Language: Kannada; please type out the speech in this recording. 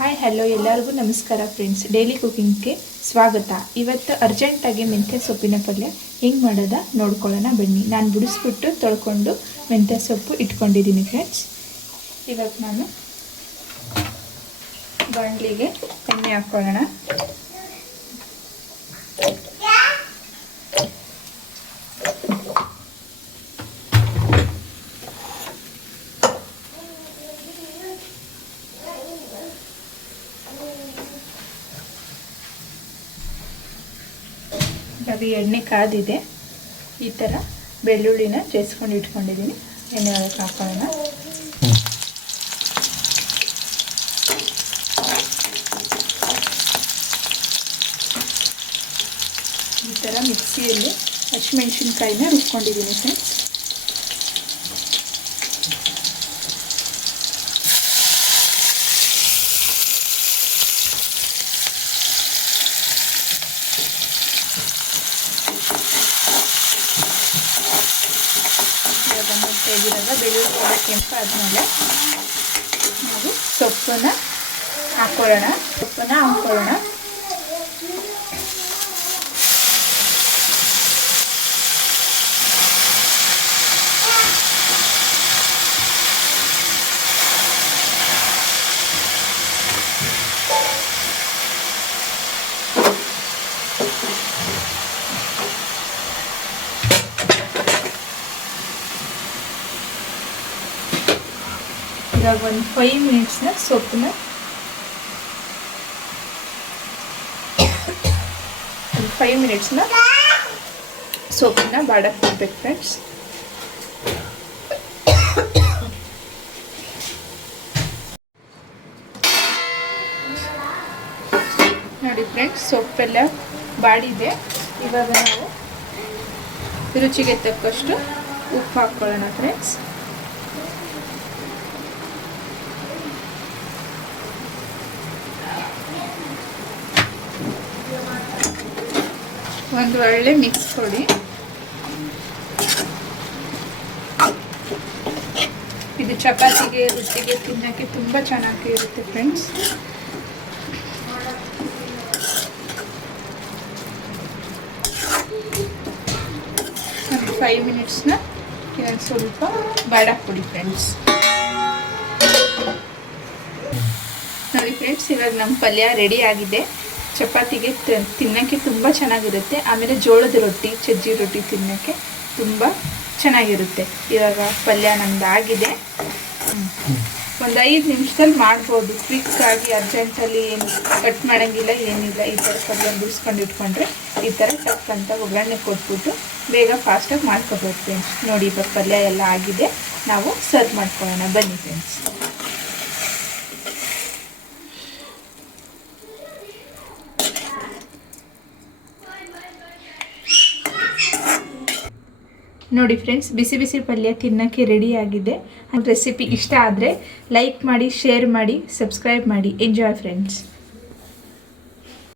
ಹಾಯ್ ಹಲೋ ಎಲ್ಲರಿಗೂ ನಮಸ್ಕಾರ ಫ್ರೆಂಡ್ಸ್. ಡೈಲಿ ಕುಕಿಂಗ್ಗೆ ಸ್ವಾಗತ. ಇವತ್ತು ಅರ್ಜೆಂಟಾಗಿ ಮೆಂತ್ಯ ಸೊಪ್ಪಿನ ಪಲ್ಯ ಹೆಂಗೆ ಮಾಡೋದ ನೋಡ್ಕೊಳ್ಳೋಣ ಬನ್ನಿ. ನಾನು ಬಿಡಿಸ್ಬಿಟ್ಟು ತೊಳ್ಕೊಂಡು ಮೆಂತ್ಯ ಸೊಪ್ಪು ಇಟ್ಕೊಂಡಿದ್ದೀನಿ ಫ್ರೆಂಡ್ಸ್. ಇವಾಗ ನಾನು ಬಾಣಲಿಗೆ ಎಣ್ಣೆ ಹಾಕ್ಕೊಳ್ಳೋಣ. ಅದು ಎಣ್ಣೆ ಕಾದಿದೆ. ಈ ಥರ ಬೆಳ್ಳುಳ್ಳಿನ ಜೇಸ್ಕೊಂಡು ಇಟ್ಕೊಂಡಿದ್ದೀನಿ. ಎಣ್ಣೆ ಒಳಗೆ ಹಾಕೊಳ್ಳೋಣ. ಈ ಥರ ಮಿಕ್ಸಿಯಲ್ಲಿ ಹಸಿಮೆಣಸಿನ್ಕಾಯಿನ ರುಬ್ಕೊಂಡಿದ್ದೀನಿ ಫ್ರೆಂಡ್ಸ್. ತೆಗೆದಾಗ ಬೆಳ್ಳುಳ್ಳಿ ಕೂಡ ಕೆಂಪಾದ್ಮೇಲೆ ನಾವು ಸೊಪ್ಪನ್ನ ಹಾಕ್ಕೊಳ್ಳೋಣ. ಇವಾಗ ಒಂದು 5 ಮಿನಿಟ್ಸ್ನ ಸೊಪ್ಪನ್ನ ಬಾಡಕ್ಕೆ ಬಿಡ್ಬೇಕು ಫ್ರೆಂಡ್ಸ್. ನೋಡಿ ಫ್ರೆಂಡ್ಸ್, ಸೊಪ್ಪೆಲ್ಲ ಬಾಡಿದೆ. ಇವಾಗ ನಾವು ರುಚಿಗೆ ತಕ್ಕಷ್ಟು ಉಪ್ಪು ಹಾಕ್ಕೊಳ್ಳೋಣ ಫ್ರೆಂಡ್ಸ್. ಒಂದು ಒಳ್ಳೆ ಮಿಕ್ಸ್ ಕೊಡಿ. ಇದು ಚಪಾತಿಗೆ ರೊಟ್ಟಿಗೆ ತಿನ್ನೋಕ್ಕೆ ತುಂಬ ಚೆನ್ನಾಗಿ ಇರುತ್ತೆ ಫ್ರೆಂಡ್ಸ್. ಒಂದು 5 ಮಿನಿಟ್ಸ್ನ ಇನ್ನೊಂದು ಸ್ವಲ್ಪ ಬಾಡಕ್ಕೆ ಕೊಡಿ ಫ್ರೆಂಡ್ಸ್. ನೋಡಿ ಫ್ರೆಂಡ್ಸ್, ಇವಾಗ ನಮ್ಮ ಪಲ್ಯ ರೆಡಿ ಆಗಿದೆ. ಚಪಾತಿಗೆ ತಿನ್ನೋಕ್ಕೆ ತುಂಬ ಚೆನ್ನಾಗಿರುತ್ತೆ. ಆಮೇಲೆ ಜೋಳದ ರೊಟ್ಟಿ, ಸಜ್ಜಿ ರೊಟ್ಟಿ ತಿನ್ನೋಕ್ಕೆ ತುಂಬ ಚೆನ್ನಾಗಿರುತ್ತೆ. ಇವಾಗ ಪಲ್ಯ ನಮ್ದು ಆಗಿದೆ. ಒಂದು 5 ನಿಮಿಷದಲ್ಲಿ ಮಾಡ್ಬೋದು. ಕ್ವಿಕ್ಕಾಗಿ ಅರ್ಜೆಂಟಲ್ಲಿ ಏನು ಕಟ್ ಮಾಡೋಂಗಿಲ್ಲ, ಏನಿಲ್ಲ. ಈ ಥರ ಪಲ್ಯ ಬಿಡಿಸ್ಕೊಂಡು ಇಟ್ಕೊಂಡ್ರೆ ಈ ಥರ ಟಕ್ ಅಂತ ಒಗ್ಗರಣೆ ಕೊಟ್ಬಿಟ್ಟು ಬೇಗ ಫಾಸ್ಟಾಗಿ ಮಾಡ್ಕೊಬೋದು ಫ್ರೆಂಡ್ಸ್. ನೋಡಿ, ಇವಾಗ ಪಲ್ಯ ಎಲ್ಲ ಆಗಿದೆ. ನಾವು ಸರ್ವ್ ಮಾಡ್ಕೊಳ್ಳೋಣ ಬನ್ನಿ ಫ್ರೆಂಡ್ಸ್. ನೋಡಿ ಫ್ರೆಂಡ್ಸ್, ಬಿಸಿ ಬಿಸಿ ಪಲ್ಯ ತಿನ್ನೋಕ್ಕೆ ರೆಡಿ ಆಗಿದೆ. ರೆಸಿಪಿ ಇಷ್ಟ ಆದರೆ ಲೈಕ್ ಮಾಡಿ, ಶೇರ್ ಮಾಡಿ, ಸಬ್ಸ್ಕ್ರೈಬ್ ಮಾಡಿ. Enjoy friends.